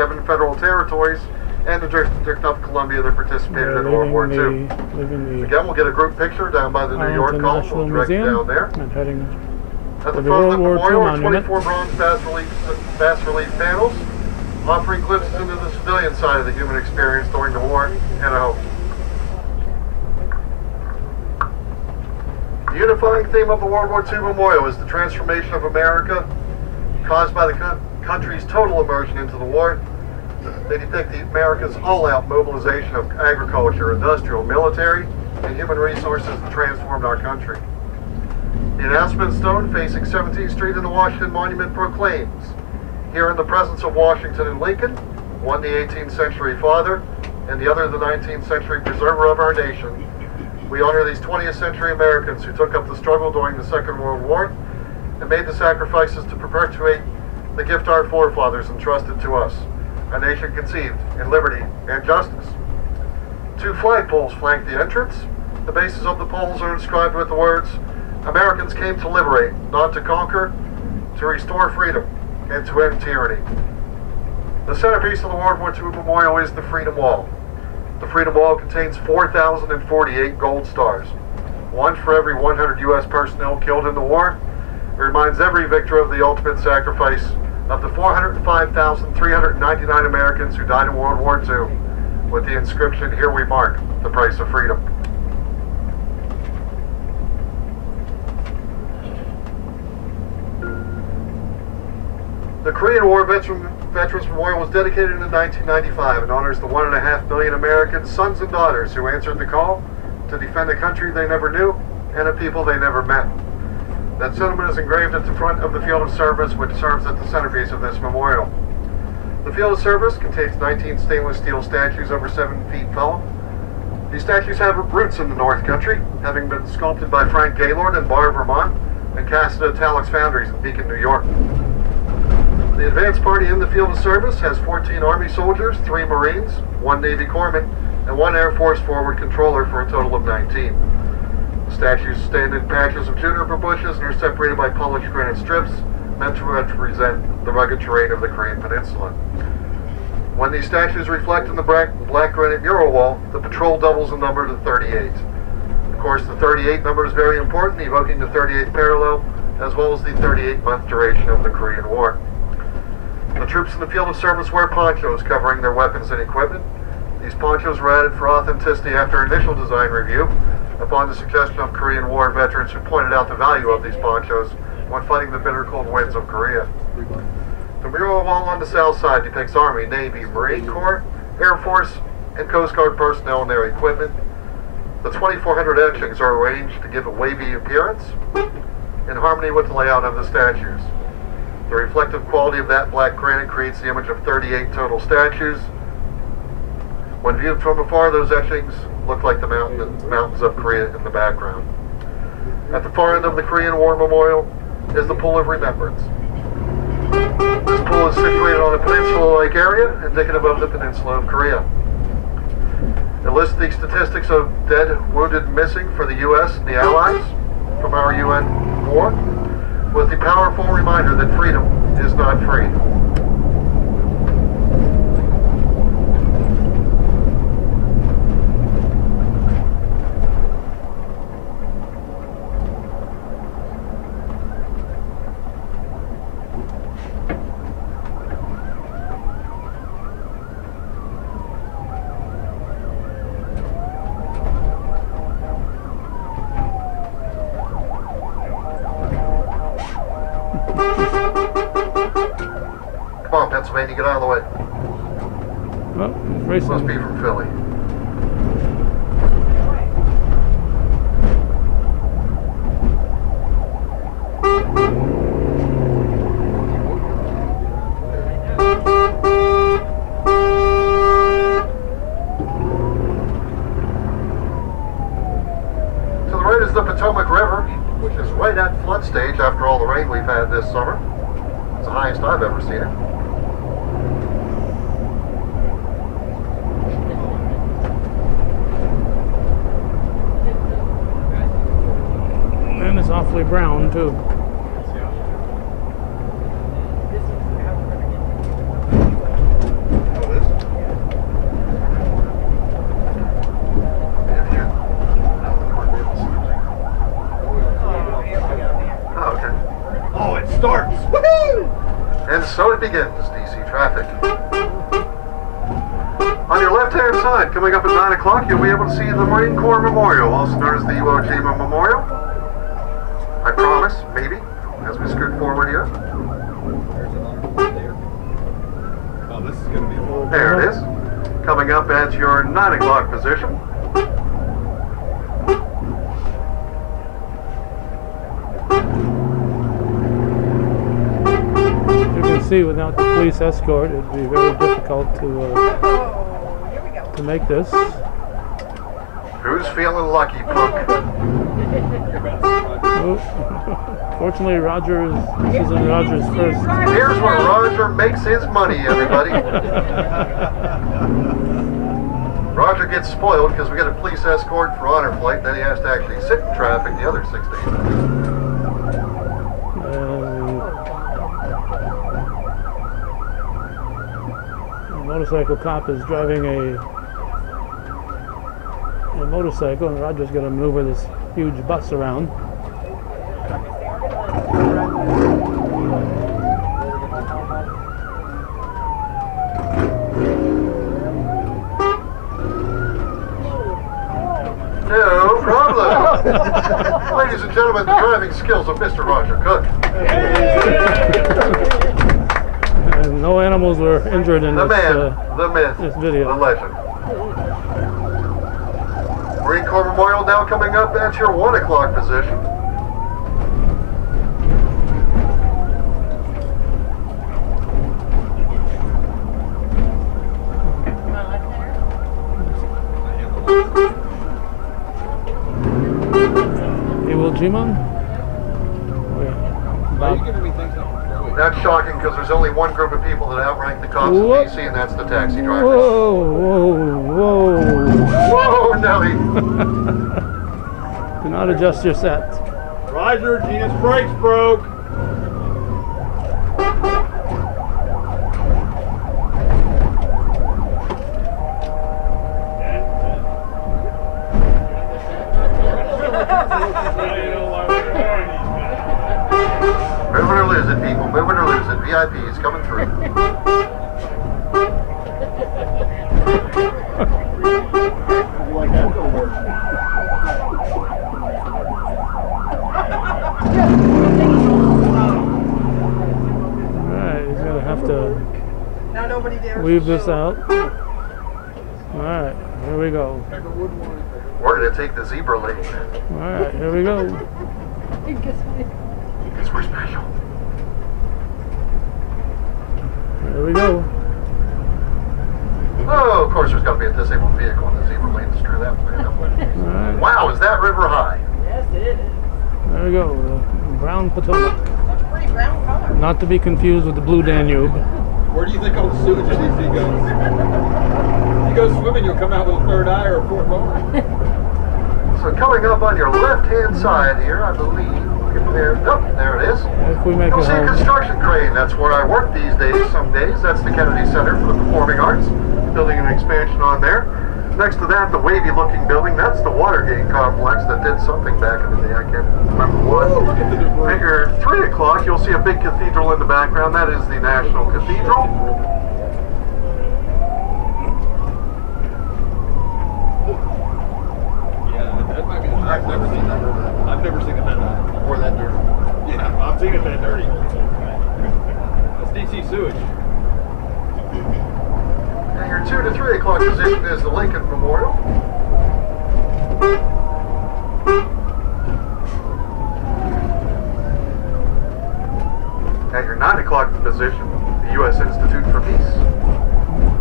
7 federal territories and the District of Columbia that participated in World War II. Again, we'll get a group picture down by the New York column. We'll direct you down there. At the front of the memorial are 24 bronze bas-relief panels, offering glimpses into the civilian side of the human experience during the war and at home. The unifying theme of the World War II Memorial is the transformation of America caused by the country's total immersion into the war. They depict America's all-out mobilization of agriculture, industrial, military, and human resources that transformed our country. The announcement stone facing 17th Street in the Washington Monument proclaims, "Here in the presence of Washington and Lincoln, one the 18th century father, and the other the 19th century preserver of our nation, we honor these 20th century Americans who took up the struggle during the Second World War and made the sacrifices to perpetuate the gift our forefathers entrusted to us, a nation conceived in liberty and justice." 2 flagpoles flank the entrance. The bases of the poles are inscribed with the words, "Americans came to liberate, not to conquer, to restore freedom, and to end tyranny." The centerpiece of the World War II Memorial is the Freedom Wall. The Freedom Wall contains 4,048 gold stars, 1 for every 100 U.S. personnel killed in the war. It reminds every victor of the ultimate sacrifice of the 405,399 Americans who died in World War II, with the inscription, "Here we mark the price of freedom." The Korean War Veterans Memorial was dedicated in 1995 and honors the 1.5 million American sons and daughters who answered the call to defend a country they never knew and a people they never met. That sentiment is engraved at the front of the Field of Service, which serves as the centerpiece of this memorial. The Field of Service contains 19 stainless steel statues over 7 feet tall. These statues have roots in the North Country, having been sculpted by Frank Gaylord in Bar, Vermont, and cast at Italics Foundries in Beacon, New York. The advance party in the Field of Service has 14 Army soldiers, 3 Marines, 1 Navy corpsman, and 1 Air Force forward controller for a total of 19. The statues stand in patches of juniper bushes and are separated by polished granite strips meant to represent the rugged terrain of the Korean Peninsula. When these statues reflect in the black granite mural wall, the patrol doubles in number to 38. Of course, the 38 number is very important, evoking the 38th parallel, as well as the 38-month duration of the Korean War. The troops in the Field of Service wear ponchos covering their weapons and equipment. These ponchos were added for authenticity after initial design review, upon the suggestion of Korean War veterans who pointed out the value of these ponchos when fighting the bitter cold winds of Korea. The mural wall on the south side depicts Army, Navy, Marine Corps, Air Force, and Coast Guard personnel and their equipment. The 2,400 etchings are arranged to give a wavy appearance in harmony with the layout of the statues. The reflective quality of that black granite creates the image of 38 total statues. When viewed from afar, those etchings look like the mountains of Korea in the background. At the far end of the Korean War Memorial is the Pool of Remembrance. This pool is situated on a peninsula-like area, indicative of the peninsula of Korea. It lists the statistics of dead, wounded, and missing for the U.S. and the Allies from our UN war, with the powerful reminder that freedom is not free. Come on, Pennsylvania, get out of the way. Well, racing. Must be from Philly. To the right is the Potomac River, which is right at flood stage after all the rain we've had this summer. It's the highest I've ever seen it. And it's awfully brown too. it begins, DC traffic. On your left-hand side, coming up at 9 o'clock, you'll be able to see the Marine Corps Memorial, also known as the Iwo Jima Memorial. I promise, maybe, as we scoot forward here. Oh, this is going to be a whole... There it is. Coming up at your 9 o'clock position. You can see without the police escort, it'd be very difficult to make this. Who's feeling lucky, punk? Oh. Fortunately, this isn't Roger's first. Here's where Roger makes his money, everybody. Roger gets spoiled because we get a police escort for honor flight, then he has to actually sit in traffic the other 6 days. A motorcycle cop is driving a motorcycle, and Roger's going to maneuver this huge bus around. No problem. Ladies and gentlemen, the driving skills of Mr. Roger Cook. And no animals were injured in The this, man, the myth, this video. the legend. Marine Corps Memorial now coming up at your 1 o'clock position. Iwo Jima? Why are you giving me things that That's shocking because there's only one group of people that outrank the cops in Whoop. DC, and that's the taxi drivers. Whoa, whoa, Whoa, Nelly! Do not adjust your set. Roger, Gina's brakes broke. Move it or lose it, people. Move it or lose it. VIP is coming through. Alright, he's going to have to weave this out. Alright, here we go. We're going to take the zebra lane. Alright, here we go. Because we're special. Here we go. Oh, of course there's got to be a disabled vehicle in the zebra lane to screw that man up. Alright, Wow, is that river high? Yes, it is. there we go. Brown Potomac. That's a pretty brown color. Not to be confused with the Blue Danube. Where do you think all the sewage in DC goes? If you go swimming, you'll come out with a third eye or a fourth arm. So coming up on your left-hand side here, I believe. There, oh, there it is. If we make You'll it see a home. construction crane. That's where I work these days, some days. That's the Kennedy Center for the Performing Arts. Building an expansion on there. Next to that, the wavy-looking building. That's the Watergate complex that did something back in the day. I can't remember what. Look at the debris. At your 3 o'clock, you'll see a big cathedral in the background. That is the National Cathedral. Yeah, that might be the I've never seen that. I've never seen it that dirty. Or that dirty. Yeah, I've seen it that dirty. That's DC sewage. And your 2 to 3 o'clock position is the Lincoln Memorial. At your 9 o'clock position, the U.S. Institute for Peace.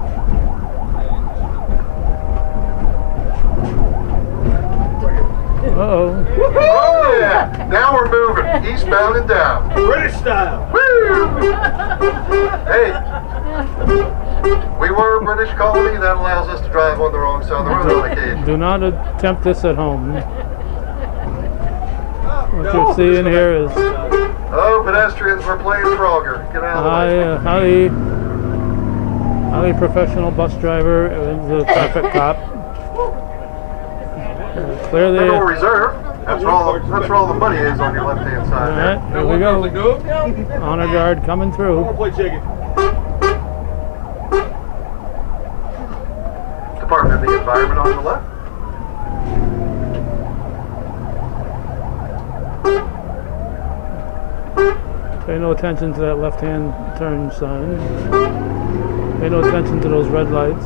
Uh-oh. Oh yeah! Now we're moving, eastbound and down. British style. Woo! Hey, we were a British colony. That allows us to drive on the wrong side of the road on occasion. Do not attempt this at home. What you're seeing here is Oh, pedestrians, we're playing Frogger. Get out of the way. highly professional bus driver and the traffic cop. Clearly. Federal Reserve. That's where all the money is on your left-hand side. All right, here we go. Go. Honor guard coming I through. want to play chicken. Department of the Environment on the left. Pay no attention to that left-hand turn sign. Pay no attention to those red lights.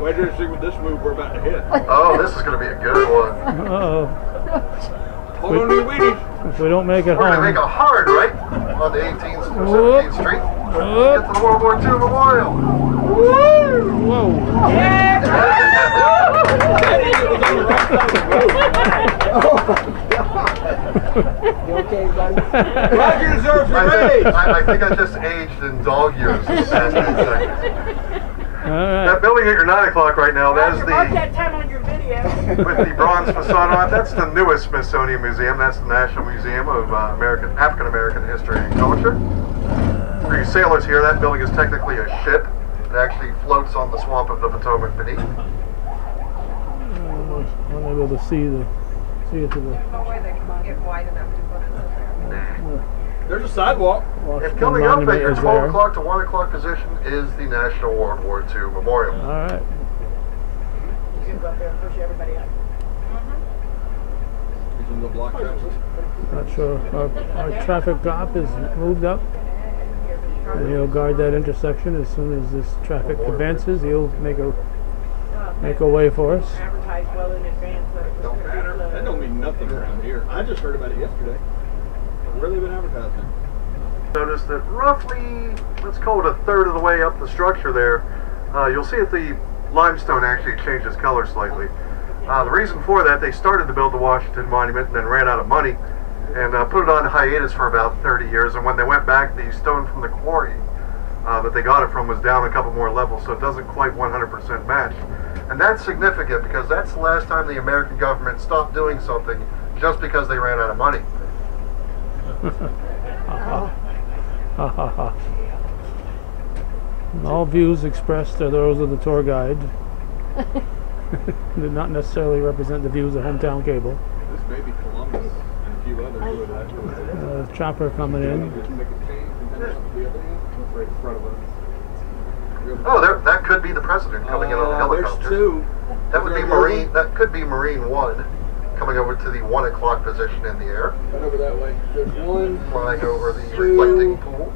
Wait till you see with this move we're about to hit. Oh, this is going to be a good one. Uh-oh. Hold on to your weenies. If we don't make it We're going to home. make a hard right on the 18th and 17th Street. Get to the World War II Memorial. Whoa. Okay, buddy. Roger deserves your raise. I think I just aged in dog years in the past 10 seconds. All right. That building at your 9 o'clock right now, that is Mark the, that time on your video. with the bronze facade on it, that's the newest Smithsonian Museum. That's the National Museum of African American History and Culture. For you sailors here, that building is technically a ship. It actually floats on the swamp of the Potomac beneath. I'm able to see it to the No way they can get wide enough to put it in there. There's a sidewalk. And Washington coming up at Monument your is 12 there. o'clock to 1 o'clock position is the National World War II Memorial. All right. You can go up there and push everybody out. He's in the block traffic. Not sure. Our traffic cop is moved up. And he'll guard that intersection as soon as this traffic advances. He'll make a way for us. Advertise well in advance that it was Don't going to be matter. closed. That don't mean nothing around here. I just heard about it yesterday. Where they been advertising? Notice that roughly, let's call it a third of the way up the structure there, you'll see that the limestone actually changes color slightly. The reason for that, they started to build the Washington Monument and then ran out of money and put it on hiatus for about 30 years. And when they went back, the stone from the quarry that they got it from was down a couple more levels, so it doesn't quite 100% match. And that's significant because that's the last time the American government stopped doing something just because they ran out of money. All views expressed are those of the tour guide. Do not necessarily represent the views of Hometown Cable. This may be Columbus and a few others. Chopper coming in. Make a change and then the other end right in front of us. Oh, that could be the president coming in on a helicopter. There's two. That would be Marine. That could be Marine 1 coming over to the 1 o'clock position in the air, Right over that way. There's one. flying over the Two. reflecting pool.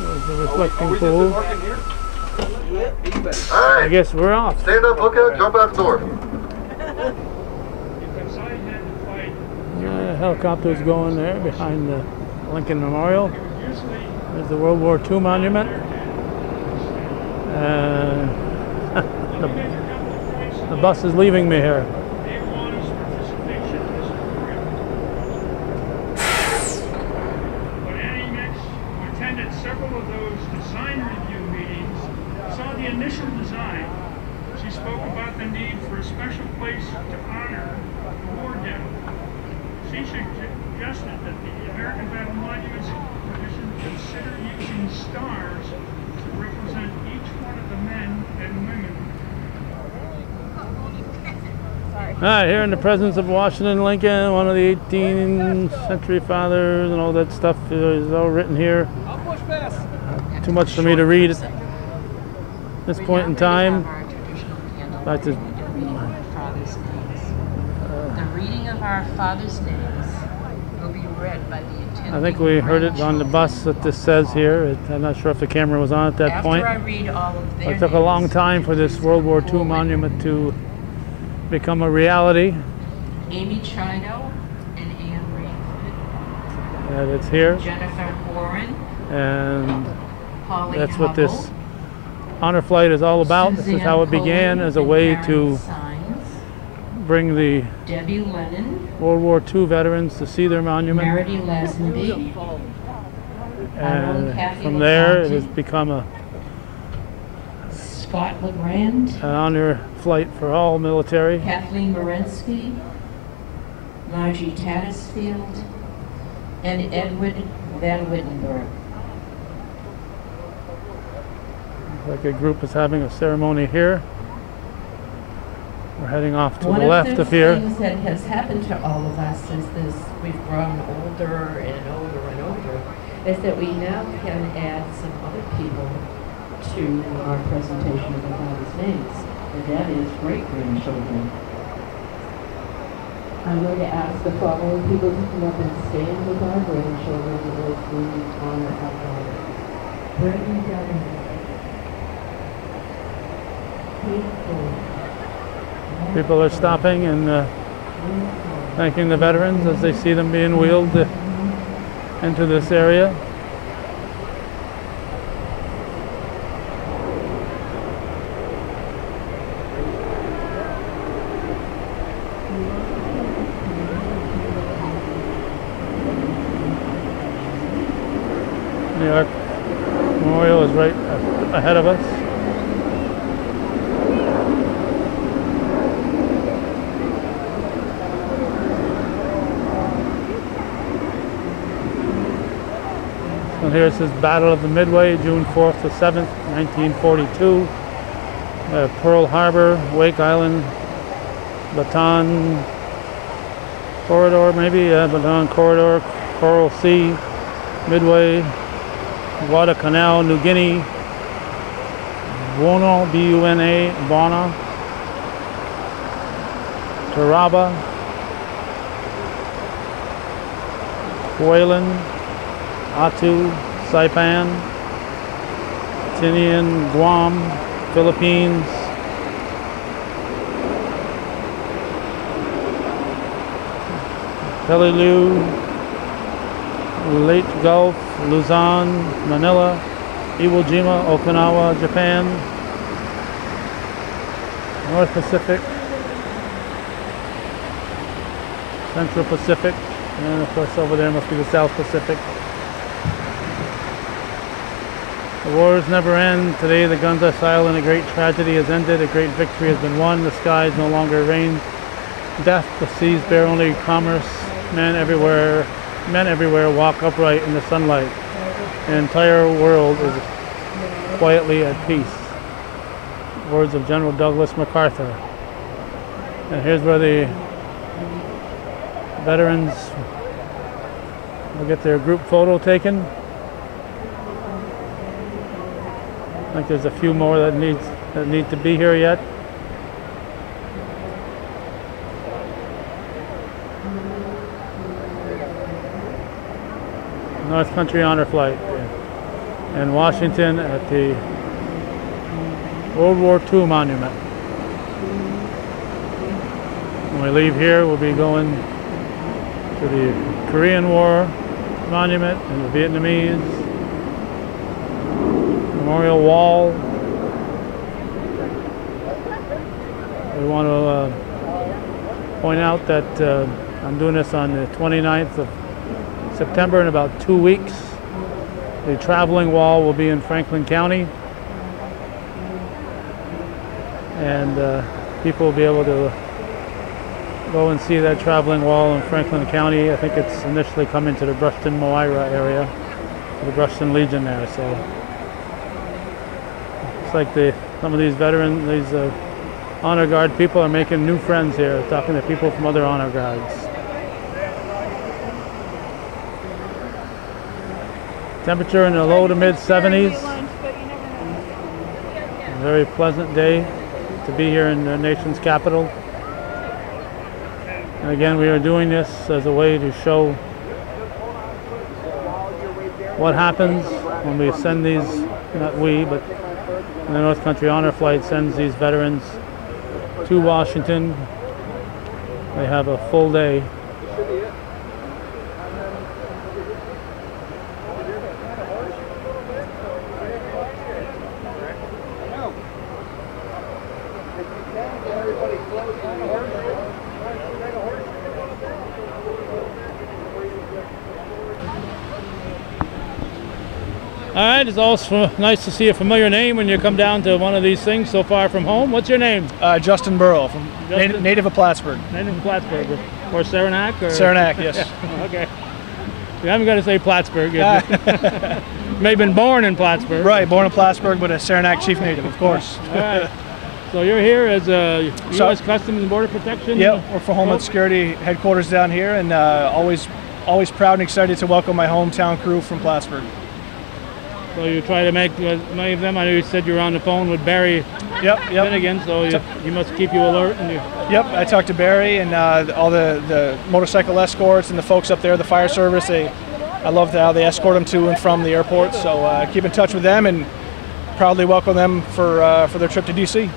There's the Are reflecting we just pool. parking here? Yep. All I right, guess we're off. stand up, look out, jump out the door. Helicopter's going there behind the Lincoln Memorial. There's the World War II monument. The bus is leaving me here. When Annie Mix, who attended several of those design review meetings, saw the initial design, she spoke about the need for a special place to honor the war dead. She suggested that the American Battle Monuments Commission consider using stars to represent each one of the men and women. All right, here in the presence of Washington Lincoln, one of the 18th century fathers, and all that stuff is all written here. I'll push past. Too much for me to read at this point in time. Back to The reading of our fathers' names will be read by the attending I think we heard it on the bus that this says here. I'm not sure if the camera was on at that point. After I read all of their It took a long names, time for this World War II monument to become a reality, Amy Chino and Anne Reed, and it's here. Jennifer Warren, And Polly that's what Hubble, this honor flight is all about. This is how it began, as a way to bring the Debbie Lennon, World War II veterans to see their monument. Meredy Lazenby, And Kathy from there, it LaFontaine, has become Scott LeGrand, an honor flight for all military. Kathleen Morensky, Margie Tattersfield, and Edward Van Wittenberg. Like a group is having a ceremony here. We're heading off to One the left of the of here. things that has happened to all of us is this: we've grown older and older and older. Is that we now can add some other people to our presentation of the Father's names, and that is great-grandchildren. I'm going to ask the following people to come up and stand with our grandchildren as we honor our father. Brittany Devon. People are stopping and thanking the veterans as they see them being wheeled into this area. New York Memorial is right ahead of us. And here it says Battle of the Midway, June 4th to 7th, 1942. Pearl Harbor, Wake Island, Bataan Corridor, maybe, Bataan Corridor, Coral Sea, Midway, Guadalcanal, New Guinea, Buona, B-U-N-A, Buona, Taraba, Hualien, Attu, Saipan, Tinian, Guam, Philippines, Peleliu, Leyte Gulf, Luzon, Manila, Iwo Jima, Okinawa, Japan, North Pacific, Central Pacific, and of course over there must be the South Pacific. The wars never end. Today the guns are silent. A great tragedy has ended. A great victory has been won. The skies no longer reign death. The seas bear only commerce. Men everywhere walk upright in the sunlight. The entire world is quietly at peace. Words of General Douglas MacArthur. And here's where the veterans will get their group photo taken. I think there's a few more that need to be here yet. North Country Honor Flight in Washington at the World War II Monument. When we leave here, we'll be going to the Korean War Monument and the Vietnamese Memorial Wall. We want to point out that I'm doing this on the 29th of September in about 2 weeks. The traveling wall will be in Franklin County, and people will be able to go and see that traveling wall in Franklin County. I think it's initially coming to the Bruston Moira area, to the Bruston Legion there. So it's like some of these veterans, these honor guard people are making new friends here, talking to people from other honor guards. Temperature in the low to mid 70s. A very pleasant day to be here in the nation's capital. And again, we are doing this as a way to show what happens when we send these, not we, but the North Country Honor Flight sends these veterans to Washington. They have a full day. All right, it's also nice to see a familiar name when you come down to one of these things so far from home. What's your name? Justin Burrow, native of Plattsburgh. Native of Plattsburgh, or Saranac? Or? Saranac, yes. Okay. You haven't got to say Plattsburgh. You may have been born in Plattsburgh. Right, born in Plattsburgh, but a Saranac chief native, of course. All right. So you're here as a U.S. Customs and Border Protection? Yep, we're for Homeland Security headquarters down here, and always proud and excited to welcome my hometown crew from Plattsburgh. So you try to make many of them. I know you said you were on the phone with Barry Finnegan, so he must keep you alert. Yep, I talked to Barry and all the motorcycle escorts and the folks up there, the fire service. I love how they escort them to and from the airport. So keep in touch with them and proudly welcome them for their trip to D.C.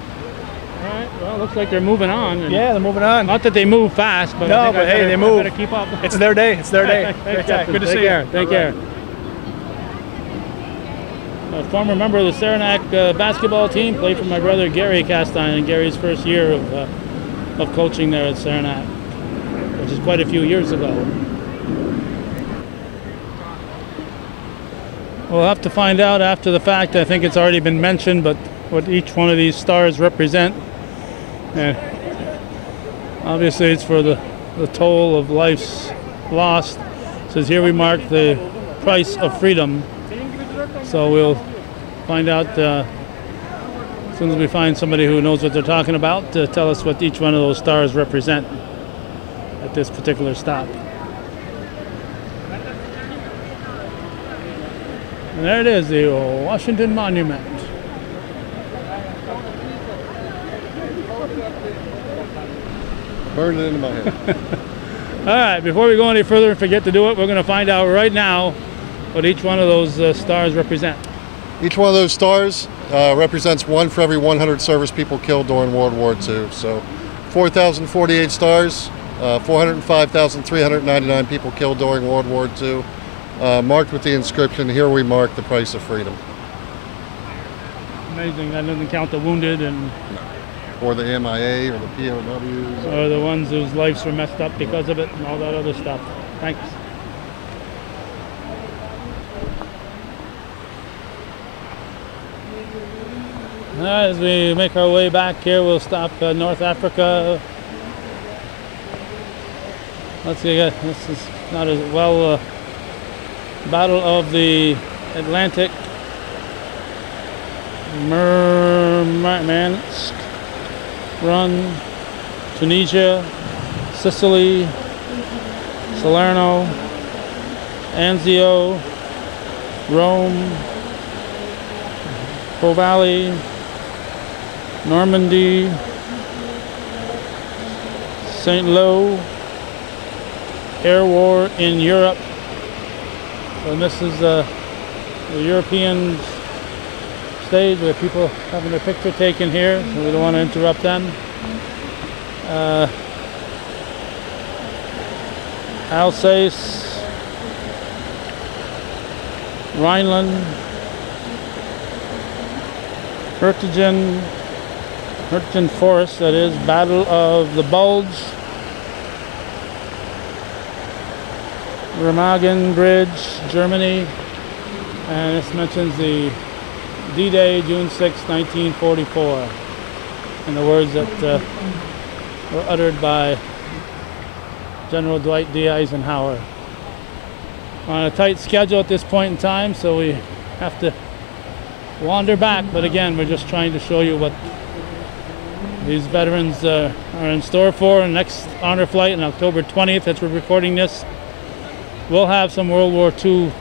All right. Well, looks like they're moving on. Yeah, they're moving on. Not that they move fast, but no, but hey, they move. Better keep up. It's their day. It's their day. Good to see you. Take care. A former member of the Saranac basketball team, played for my brother Gary Castine in Gary's first year of coaching there at Saranac, which is quite a few years ago. We'll have to find out after the fact. I think it's already been mentioned, but what each one of these stars represent. And obviously it's for the toll of lives lost. It says here we mark the price of freedom. So we'll find out as soon as we find somebody who knows what they're talking about to tell us what each one of those stars represent at this particular stop. And there it is, the Washington Monument. Burned it into my head. All right, before we go any further and forget to do it, we're going to find out right now what each one of those stars represent. Each one of those stars represents one for every 100 service people killed during World War II. So 4,048 stars, 405,399 people killed during World War II, marked with the inscription, "Here we mark the price of freedom." Amazing, that doesn't count the wounded and or the MIA or the POWs. Or the ones whose lives were messed up because of it and all that other stuff. Thanks. As we make our way back here, we'll stop North Africa. Let's see, this is not as well. Battle of the Atlantic. Murmansk Run, Tunisia, Sicily, Salerno, Anzio, Rome, Po Valley, Normandy, St. Lo, Air War in Europe. And this is the European stage where people having their picture taken here, so we don't want to interrupt them. Alsace, Rhineland, Hertingen Forest, that is, Battle of the Bulge, Remagen Bridge, Germany, and this mentions the D-Day, June 6, 1944, in the words that were uttered by General Dwight D. Eisenhower. We're on a tight schedule at this point in time, so we have to wander back, but again, we're just trying to show you what these veterans are in store for. And next honor flight on October 20th, as we're recording this, we'll have some World War II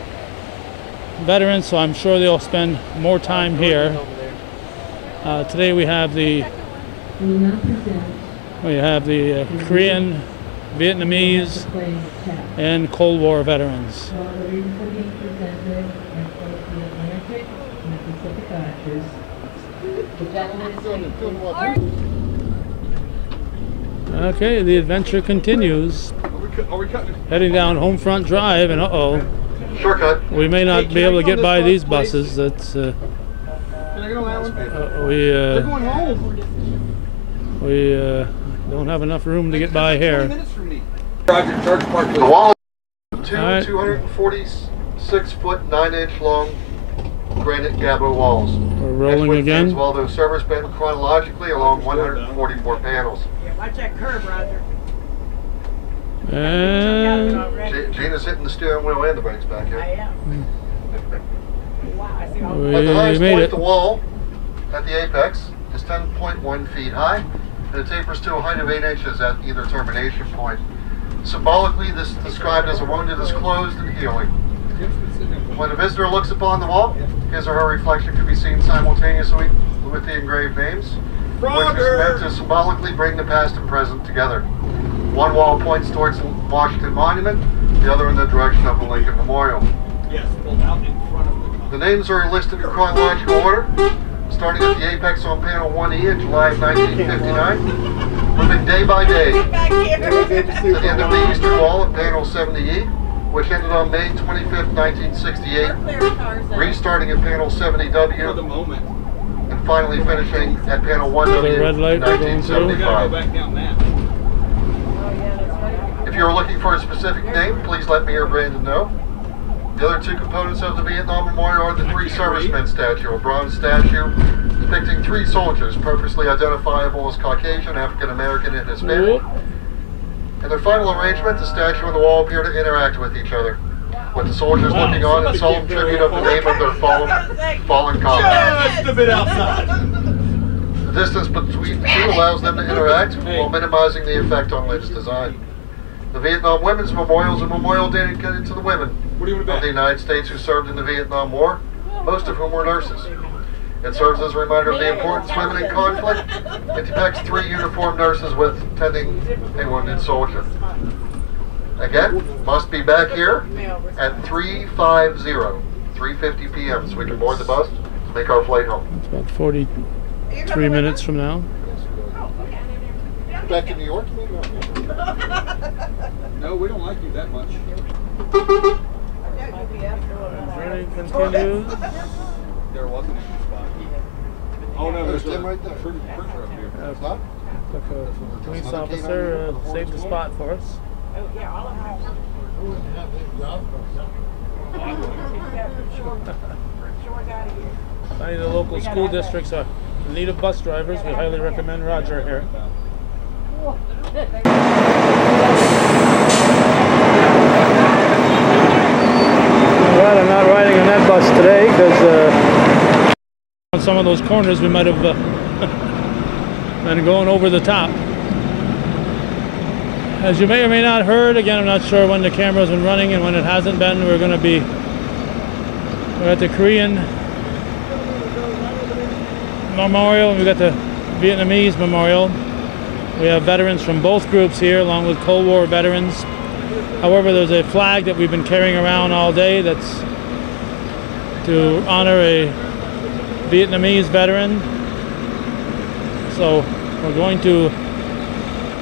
veterans, so I'm sure they'll spend more time here. Today we have the Korean, Vietnamese, and Cold War veterans. Okay, the adventure continues. Heading down Homefront Drive, and Shortcut. we may not be able to get by these buses. That's Can I go, Alan? we They're going home. don't have enough room to get by here. The wall is Alright. 246-foot, 9-inch long granite gabbo walls. We're rolling again. While those servers bend chronologically along 144 panels. Yeah, watch that curve, Roger. And Gina's hitting the steering wheel and the brakes back here. I am. Wow, I see all we At the highest made point it. of the wall, at the apex, is 10.1 feet high, and it tapers to a height of 8 inches at either termination point. Symbolically, this is described as a wound that is closed and healing. When a visitor looks upon the wall, his or her reflection can be seen simultaneously with the engraved names, which is meant to symbolically bring the past and present together. One wall points towards the Washington Monument, the other in the direction of the Lincoln Memorial. Yes, pulled out in front of The names are listed in chronological order, starting at the apex on panel 1E in July of 1959, moving day by day to the end of the eastern wall at panel 70E, which ended on May 25th, 1968, restarting at panel 70W, for the moment. and finally finishing at panel 1W red light in we're going through. We gotta 1975. go back down that. If you're looking for a specific name, please let me or Brandon know. The other two components of the Vietnam Memorial are the three servicemen statue, a bronze statue depicting three soldiers purposely identifiable as Caucasian, African American, and Hispanic. In their final arrangement, the statue and the wall appear to interact with each other, with the soldiers looking on in solemn tribute of the name of their fallen comrades. Just a bit outside. The distance between the two allows them to interact while minimizing the effect on Lynn's design. The Vietnam Women's Memorial is a memorial dedicated to the women What do you want to of the bet? United States who served in the Vietnam War, most of whom were nurses. It serves as a reminder of the importance of women in conflict. It depicts three uniformed nurses with tending a wounded soldier. Again, must be back here at 3:50 p.m. so we can board the bus to make our flight home. It's about 43 minutes from now. Back in New York? No, we don't like you that much. Journey continues. There wasn't any spot. Oh no, there's Tim a right there. printer up here. Stop. Took a police officer, saved the spot for us. Many of the local school districts are in need of bus drivers. We highly recommend Roger here. Well, I'm not riding on that bus today because on some of those corners we might have been going over the top. As you may or may not heard, again, I'm not sure when the camera's been running and when it hasn't been. We're at the Korean Memorial, and we've got the Vietnamese Memorial. We have veterans from both groups here, along with Cold War veterans. However, there's a flag that we've been carrying around all day that's to honor a Vietnamese veteran. So we're going to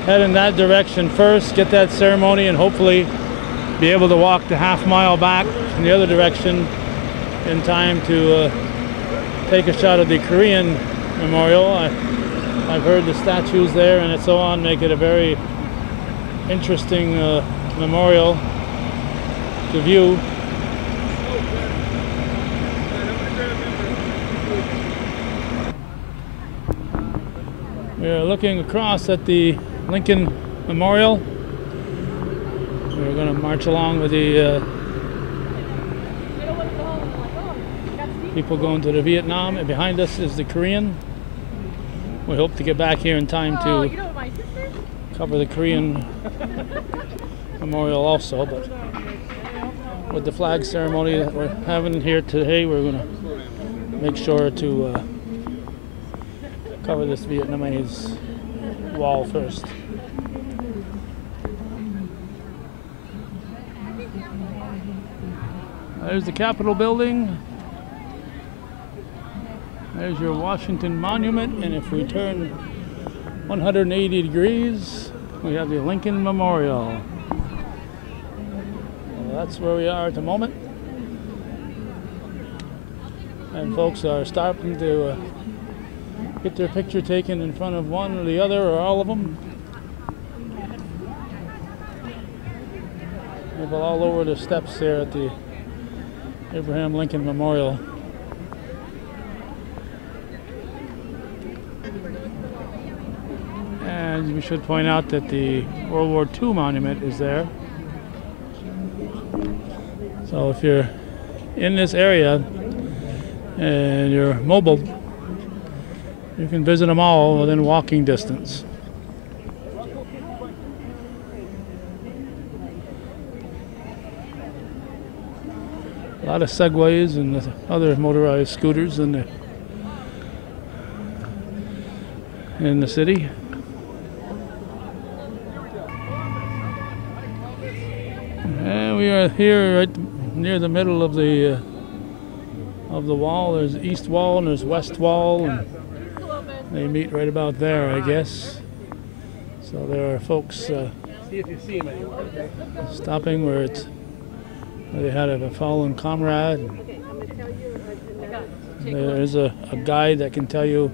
head in that direction first, get that ceremony, and hopefully be able to walk the half-mile back in the other direction in time to take a shot of the Korean Memorial. I've heard the statues there and so on make it a very interesting memorial to view. We are looking across at the Lincoln Memorial. We're going to march along with the people going to the Vietnam, and behind us is the Korean. We hope to get back here in time to cover the Korean Memorial also, but with the flag ceremony that we're having here today, we're going to make sure to cover this Vietnamese wall first. There's the Capitol building. There's your Washington Monument, and if we turn 180 degrees, we have the Lincoln Memorial. Well, that's where we are at the moment. And folks are stopping to get their picture taken in front of one or the other or all of them. People all over the steps there at the Abraham Lincoln Memorial. And we should point out that the World War II monument is there. So if you're in this area and you're mobile, You can visit them all within walking distance. A lot of Segways and other motorized scooters in the city. And we are here right near the middle of the wall. There's east wall and there's west wall, and they meet right about there, I guess. So there are folks stopping where they had a fallen comrade. There's a guide that can tell you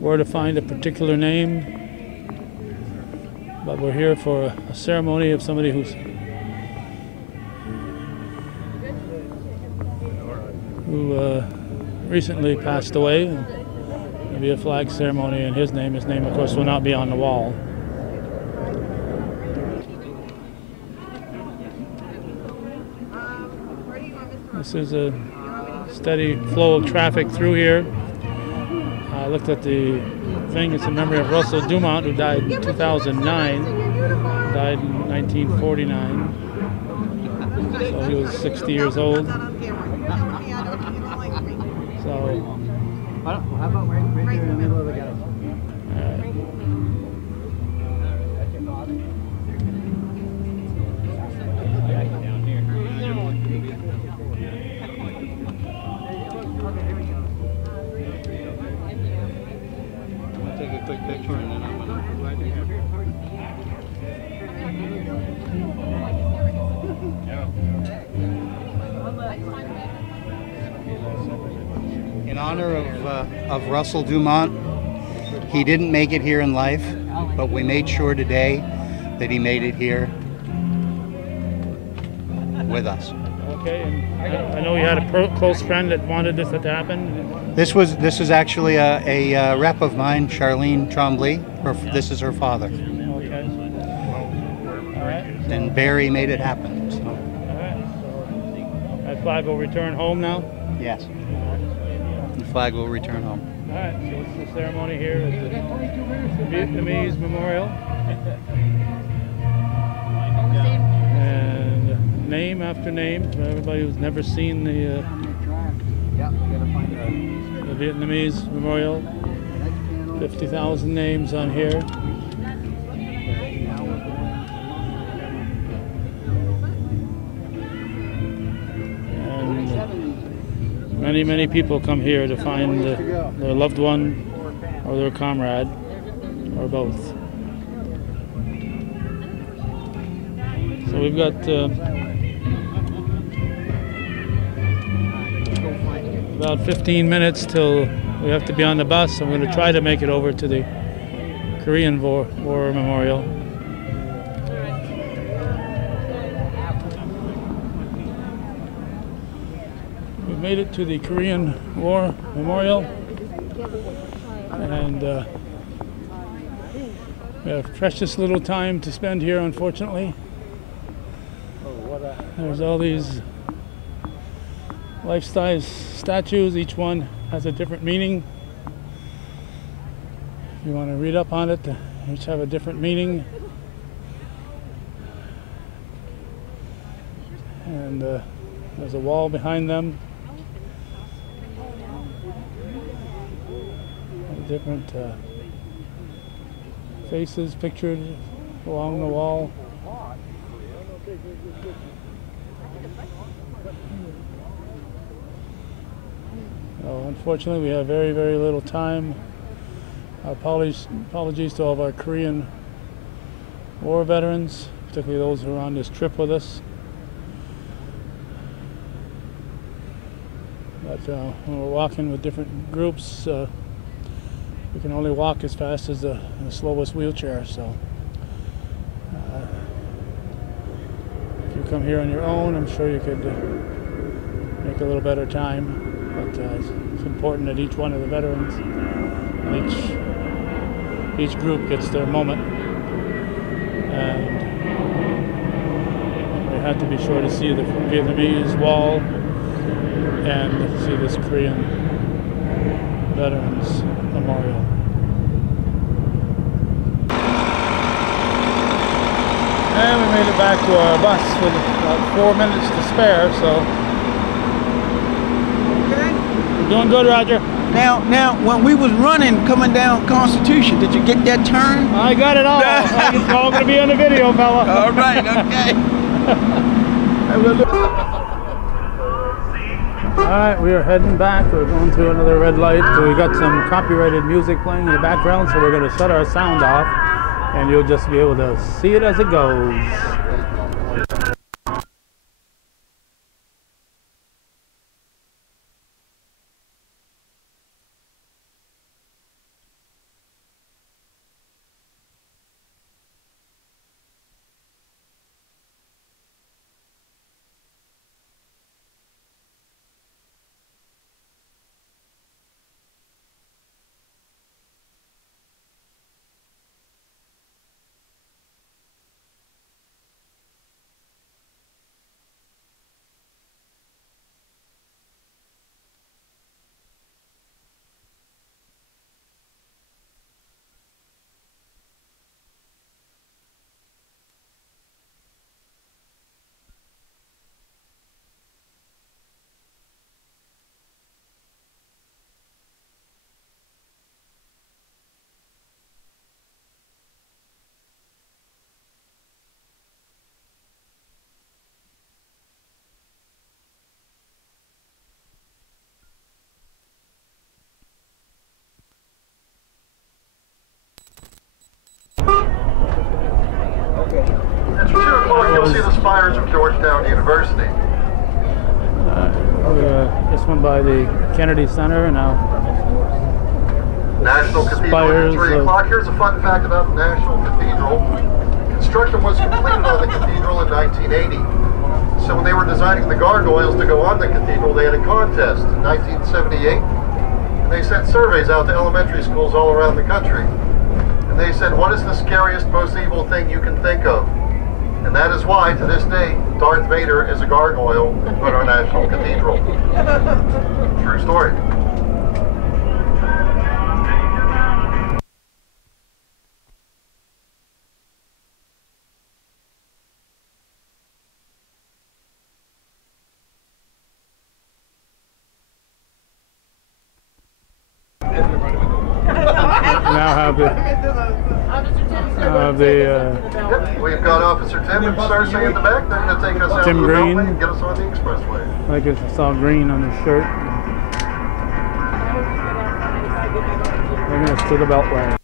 where to find a particular name. But we're here for a ceremony of somebody who recently passed away. There'll be a flag ceremony in his name. His name, of course, will not be on the wall. This is a steady flow of traffic through here. I looked at the thing. It's in memory of Russell Dumont, who died in 2009. Died in 1949. So he was 60 years old. So, how about right there in the middle of the guy? Take a quick picture and then I'm going to write it here. In honor of Russell Dumont, he didn't make it here in life, but we made sure today that he made it here with us. okay, and I know you had a close friend that wanted this to happen. This is actually a rep of mine, Charlene Trombley. This is her father. Okay. All right. And Barry made it happen. So. All right. So that flag will return home now. Yes. The flag will return home. All right. So this is the ceremony here at the Vietnamese Memorial. And name after name for everybody who's never seen the Vietnamese Memorial. 50,000 names on here. And many people come here to find their loved one or their comrade or both. So we've got about 15 minutes till we have to be on the bus. I'm going to try to make it over to the Korean War Memorial. We've made it to the Korean War Memorial, and we have precious little time to spend here, unfortunately. There's all these life-size statues. Each one has a different meaning. If you want to read up on it, they each have a different meaning. And there's a wall behind them. Different faces pictured along the wall. Unfortunately, we have very little time. Our apologies to all of our Korean War veterans, particularly those who are on this trip with us. But when we're walking with different groups, we can only walk as fast as the slowest wheelchair. So if you come here on your own, I'm sure you could make a little better time. But it's important that each one of the veterans, and each group gets their moment, and we have to be sure to see the Vietnamese wall and see this Korean Veterans Memorial. And we made it back to our bus with about 4 minutes to spare, so we're doing good, Roger. Now, when we was running coming down Constitution, did you get that turn? I got it all. It's all going to be on the video, fella. All right, okay. Alright, we are heading back. We're going through another red light. We got some copyrighted music playing in the background, so we're going to shut our sound off, and you'll just be able to see it as it goes. At 2 o'clock, you'll see the spires of Georgetown University. We just went by the Kennedy Center and now National Cathedral spires at 3 o'clock. Here's a fun fact about the National Cathedral. Construction was completed on the cathedral in 1980. So when they were designing the gargoyles to go on the cathedral, they had a contest in 1978. And they sent surveys out to elementary schools all around the country. And they said, what is the scariest, most evil thing you can think of? And that is why, to this day, Darth Vader is a gargoyle at our National Cathedral. True story. Yep, we've got Officer Tim and Cersei in the back. They're going to take us out to the beltway and get us on the expressway. Like I saw green on his shirt. Bringing us to the beltway.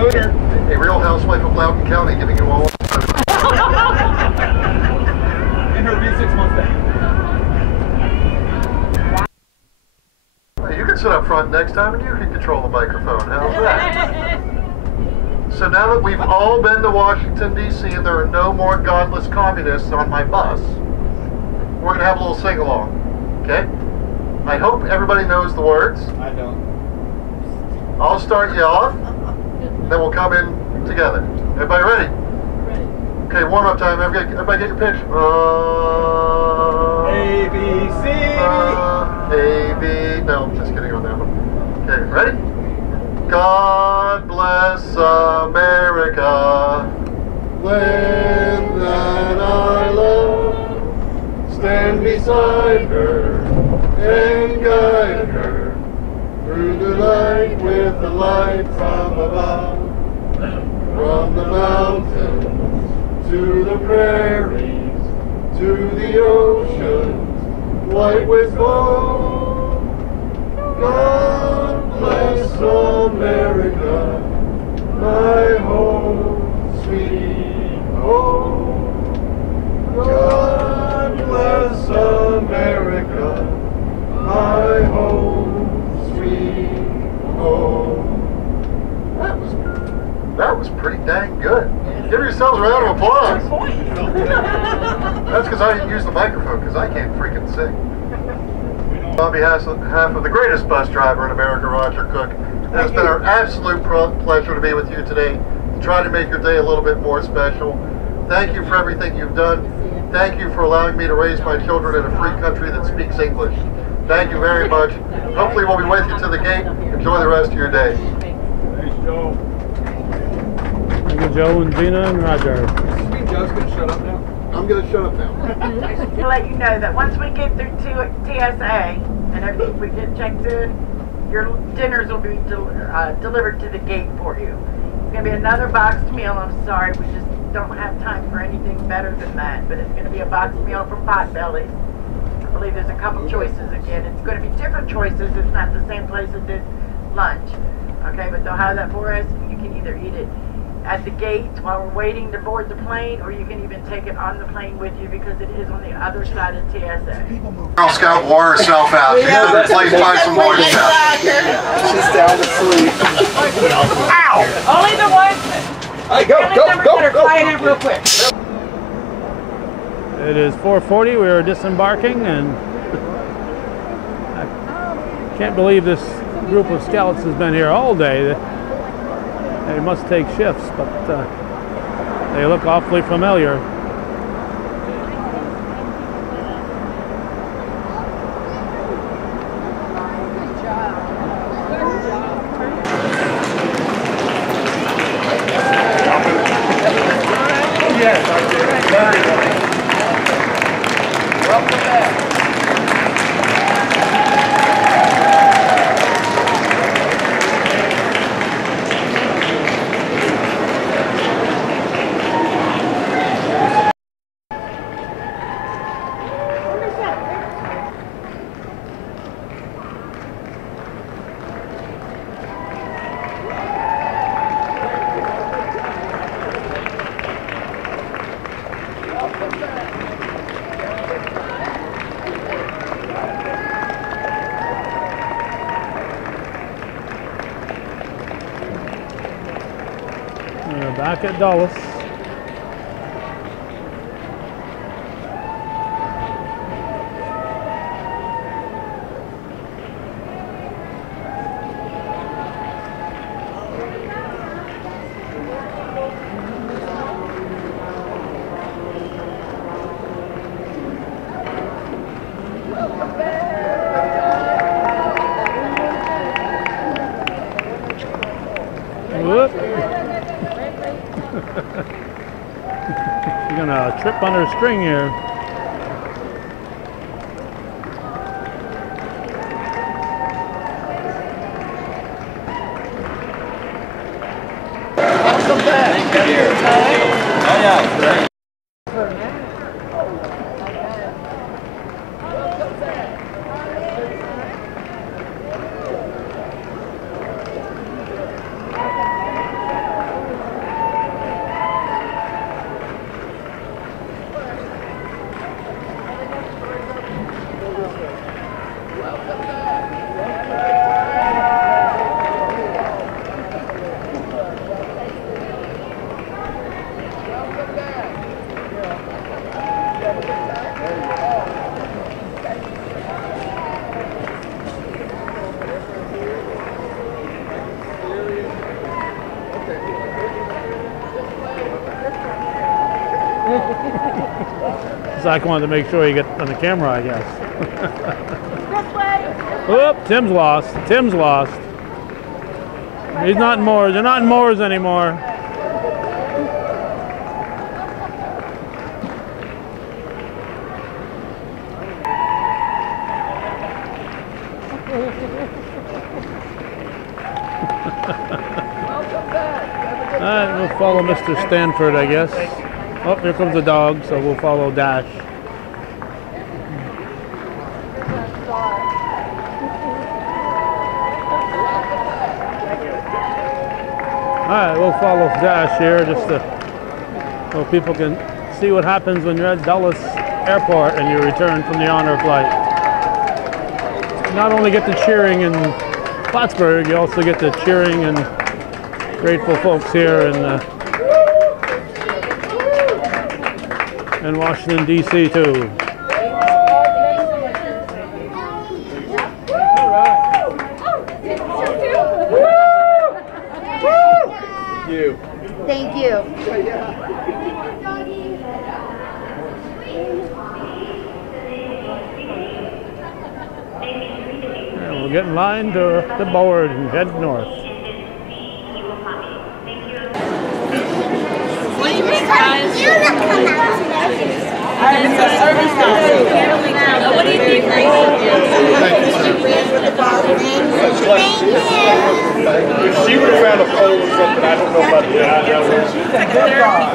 A real housewife of Loudoun County giving you all. Interview 6 months back. You can sit up front next time and you can control the microphone. How's that? So now that we've all been to Washington, D.C. and there are no more godless communists on my bus, we're going to have a little sing-along, okay? I hope everybody knows the words. I don't. I'll start you off, then we'll come in together. Everybody ready? Ready. Okay, warm-up time. Everybody get your pitch. A, B, C. A, B. No, just kidding on that one. Okay, ready? God bless America, land that I love. Stand beside her and guide her through the night with the light from above. From the mountains to the prairies to the oceans white with gold. God bless America, my home, sweet home. God bless America, my home, sweet home. That was pretty dang good. Give yourselves a round of applause. That's because I didn't use the microphone, because I can't freaking sing. On behalf of the greatest bus driver in America, Roger Cook, it has been our absolute pleasure to be with you today, to try to make your day a little bit more special. Thank you for everything you've done. Thank you for allowing me to raise my children in a free country that speaks English. Thank you very much. Hopefully we'll be with you to the gate. Enjoy the rest of your day. Thanks, Joe. Thank you, Joe and Gina and Roger. Joe's going to shut up now? I'm going to shut up now. To let you know that once we get through TSA and everything, we get checked in, your dinners will be delivered to the gate for you. It's going to be another boxed meal. I'm sorry, we just don't have time for anything better than that. But it's going to be a boxed meal from Potbelly's. I believe there's a couple choices again. It's going to be different choices. It's not the same place that did lunch. Okay, but they'll have that for us. You can either eat it at the gate while we're waiting to board the plane, or you can even take it on the plane with you because it is on the other side of TSA. Girl Scout wore herself out. She's been replaced by some Boy Scouts. She's down to sleep. Ow! Only the ones. Hey, go. Flying out real quick. It is 4:40. We are disembarking, and I can't believe this group of scouts has been here all day. They must take shifts, but they look awfully familiar. Yes, I did. Very good. Welcome back. We're back at Dulles. Whoop. You're gonna trip on her string here. Welcome back. Thank you. Oh, yeah. Zach wanted to make sure you get on the camera, I guess. This way. Whoop, Tim's lost. Tim's lost. He's not in Moores. They're not in Moores anymore. Alright, we'll follow Mr. Stanford, I guess. Oh, here comes the dog, so we'll follow Dash. Alright, we'll follow Dash here just so people can see what happens when you're at Dulles Airport and you return from the honor flight. You not only get the cheering in Plattsburgh, you also get the cheering and grateful folks here in Washington, D.C. too. Thank you. And we'll get in line to the board and head north. What do you think, guys? You're not coming out today. It's a service house. What do you think, Gracie? If she would have found a pole or something, I don't know about that. It's like a therapy.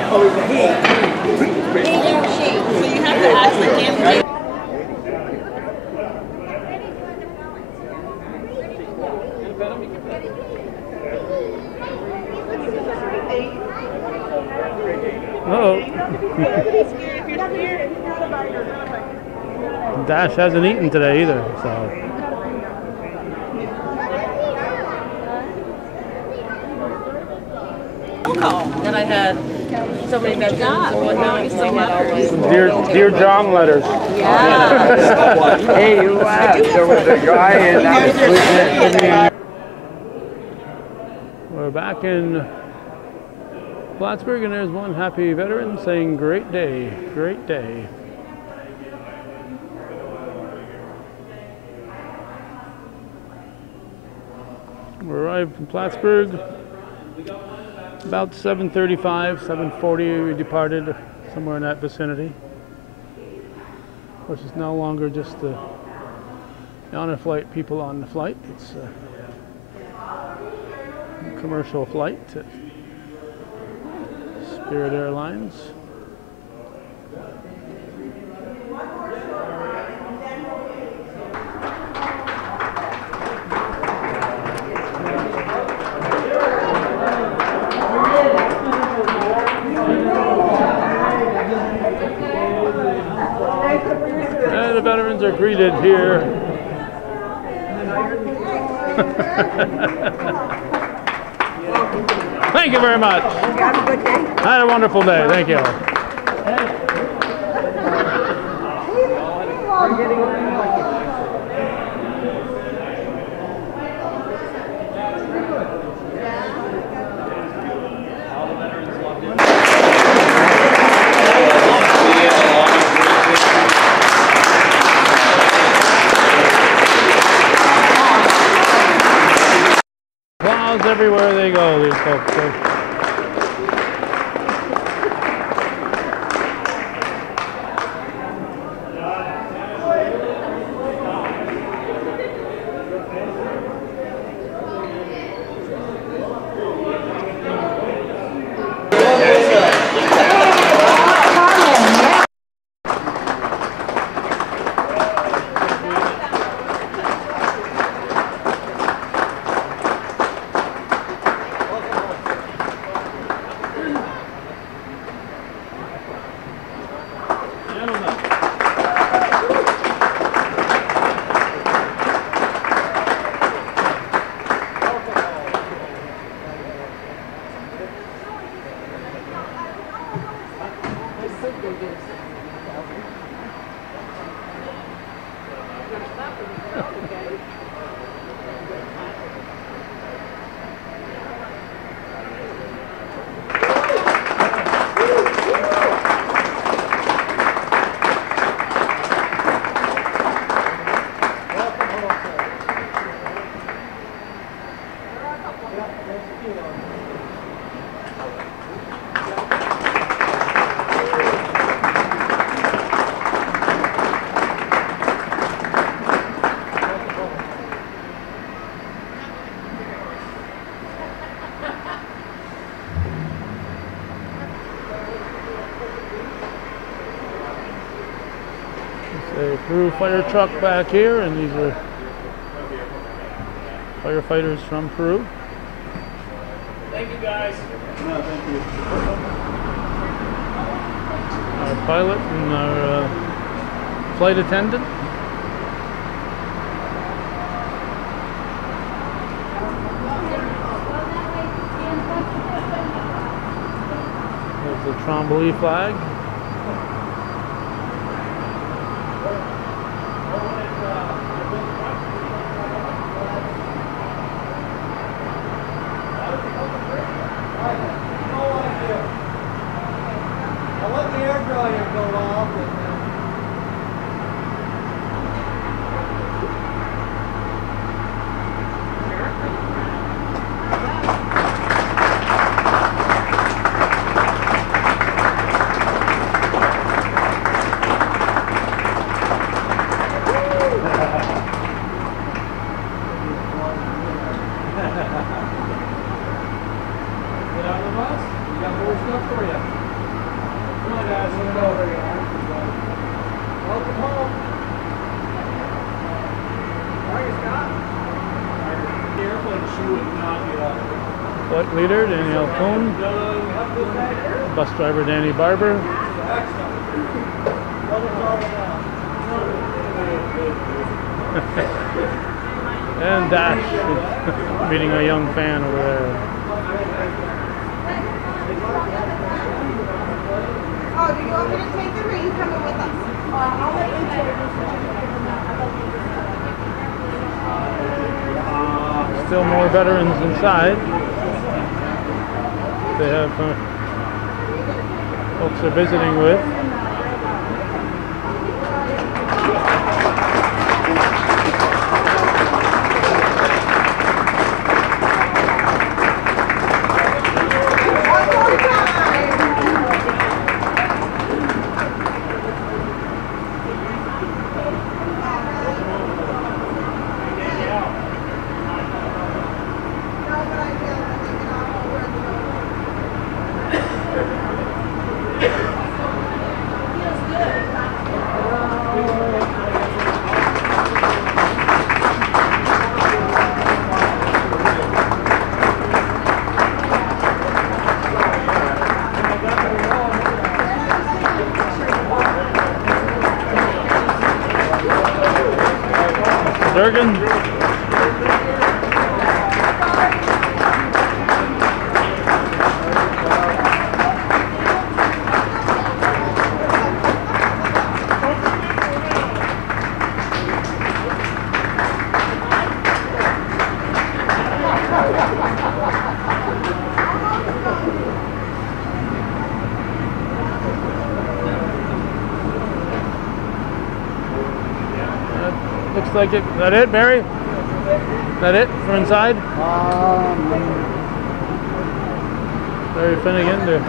So you have to actually give. Uh-oh. Dash hasn't eaten today either, so. That I had so many vegetables and whatnot. I still have Some Dear John letters. Yeah. Hey, you laughed. There was a guy in that. We're back in Plattsburgh, and there's one happy veteran saying, "Great day, great day." We arrived in Plattsburgh about 7:35, 7:40. We departed somewhere in that vicinity, which is no longer just the honor flight people on the flight. It's a commercial flight to Spirit Airlines. And the veterans are greeted here. Thank you very much. Have a good day. I had a wonderful day. Thank you. Applause everywhere they go, these folks. The Peru fire truck back here, and these are firefighters from Peru. Thank you, guys. No, thank you. Our pilot and our flight attendant. There's the Trombley flag. I'll let the air dryer go off. Flight leader Danielle Cohn, bus driver Danny Barber, and Dash meeting a young fan over there. Oh, do you want me to take them or are you coming with us? I'll let you take them. Still more veterans inside. They have folks they're visiting with. Durgan. Looks like it. Is that it, Barry? Is that it for inside? Barry Finnegan.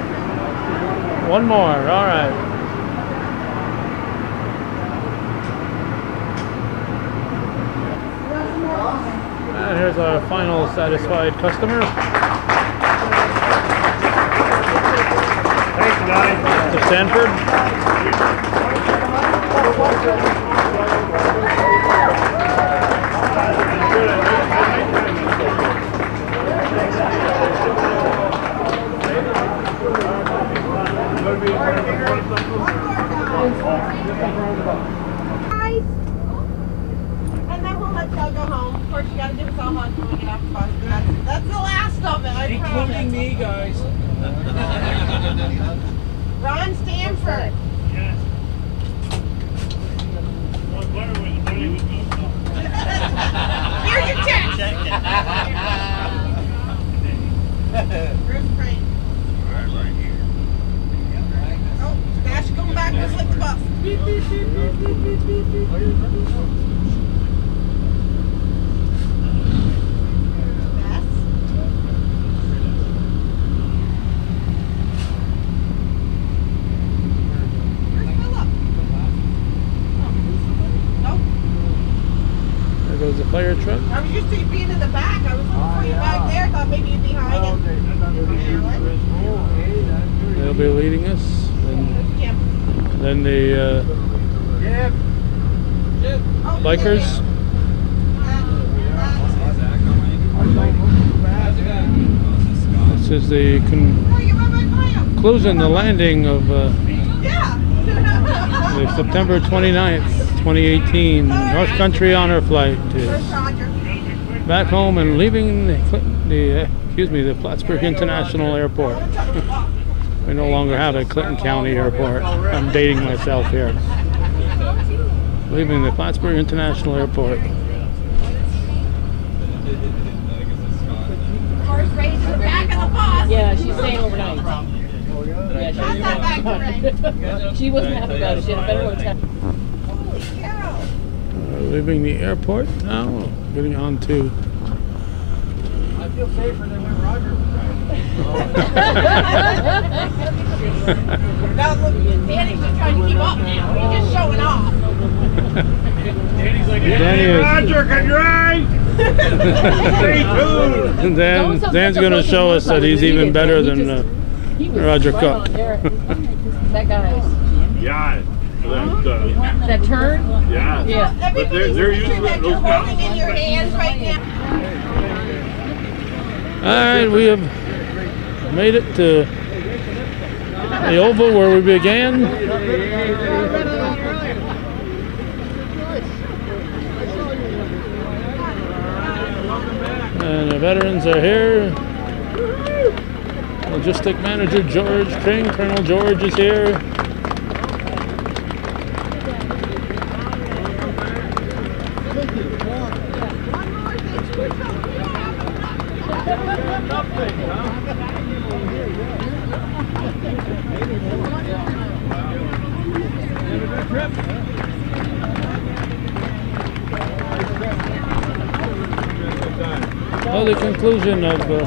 One more. All right. And here's our final satisfied customer. Thanks, guys. To Stanford. And then we'll let y'all go home. Of course, you gotta give us all hugs when we get off the bus. That's the last of it, I promise. Including me, guys. Ron Stanford. Yes. Here's your check. Bruce Crane. Oh, Dash going back just like the bus. Beep, beep, beep, beep, beep, beep, beep, beep. There goes the fire truck. I was used to being in the back. I was looking for you back there. Thought maybe you'd be hiding. They'll be leading us. And then the bikers. This is the conclusion, the landing of the September 29th, 2018 North Country Honor Flight is back home and leaving the Plattsburgh International Airport. We no longer have a Clinton County Airport. I'm dating myself here. Leaving the Plattsburgh International Airport. Yeah, she's staying overnight. Yeah, she wasn't happy about it. She had a better hotel. Leaving the airport now, getting on to. I feel safer than when Roger was Danny's just trying to keep up now. He's just showing off. Danny's like, Danny Roger can drive! Stay tuned! Dan's going to show us that he's even better than Roger Cook. That guy's. Yeah. That turn? Yeah. Yeah. But they're used to those Holding in your hands right now. Alright, we have made it to the Oval where we began. And the veterans are here. Logistic Manager George King, Colonel George is here. Well, the conclusion of the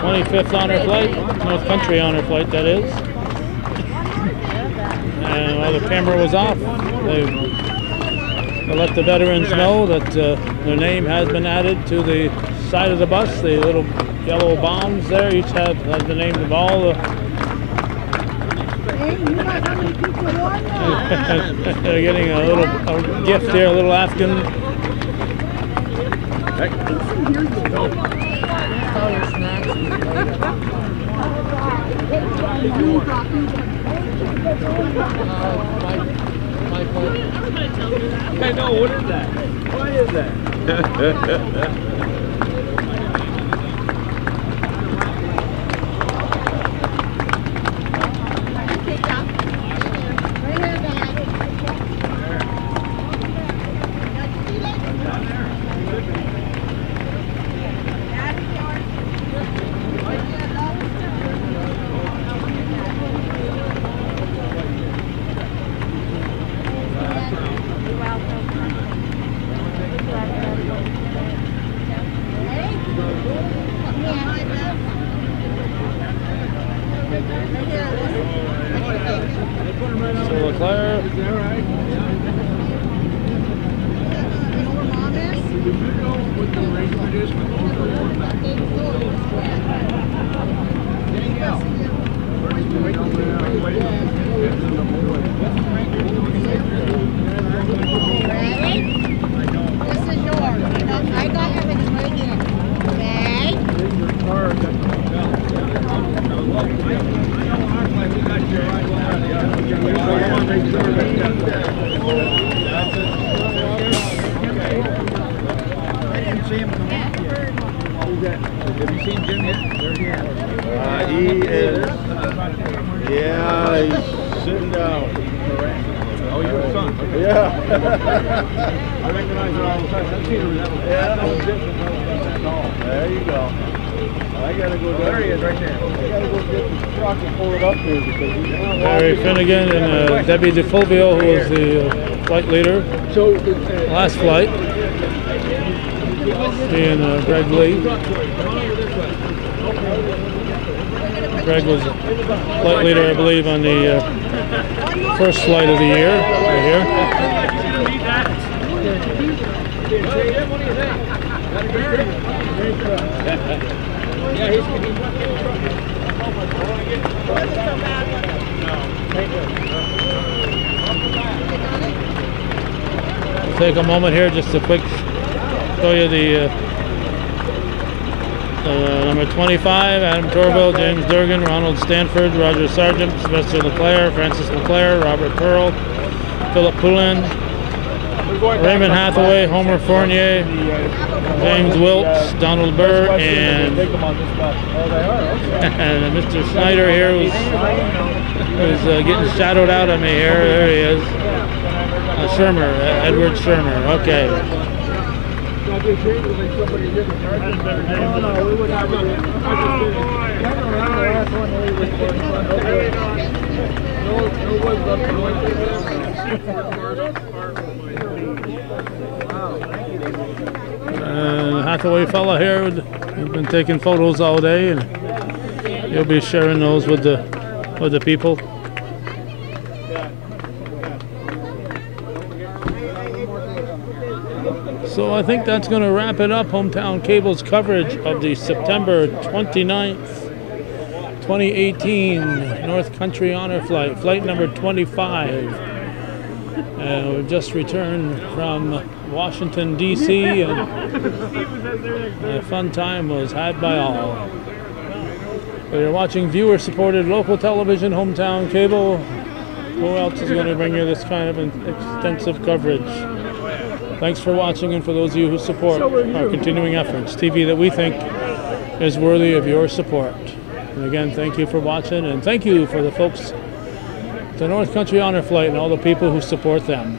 25th honor flight, North Country honor flight, that is. And while the camera was off, they let the veterans know that their name has been added to the side of the bus. The little yellow bombs there each have the names of all the. They're getting a little gift here, a little Afghan. I know, what is that? Why is that? Debbie DeFulvio, who was the flight leader last flight. She and Greg Lee. Greg was flight leader, I believe, on the first flight of the year, right here. take a moment here just to quick show you the number 25, Adam Torville, James Durgan, Ronald Stanford, Roger Sargent, Sylvester LeClaire, Francis LeClaire, Robert Pearl, Philip Poulin, Raymond Hathaway, Homer Fournier, James Wilkes, Donald Burr, and Mr. Snyder here was getting shadowed out of me here. There he is. Shermer, Edward Shermer. Okay. Hathaway fella here, he's been taking photos all day, and he'll be sharing those with the people. So I think that's going to wrap it up. Hometown Cable's coverage of the September 29th, 2018 North Country Honor Flight, flight number 25. We've just returned from Washington, D.C., and a fun time was had by all. You're watching viewer-supported local television, Hometown Cable. Who else is going to bring you this kind of extensive coverage? Thanks for watching, and for those of you who support our continuing efforts, TV that we think is worthy of your support. And again, thank you for watching, and thank you for the folks at the North Country Honor Flight and all the people who support them.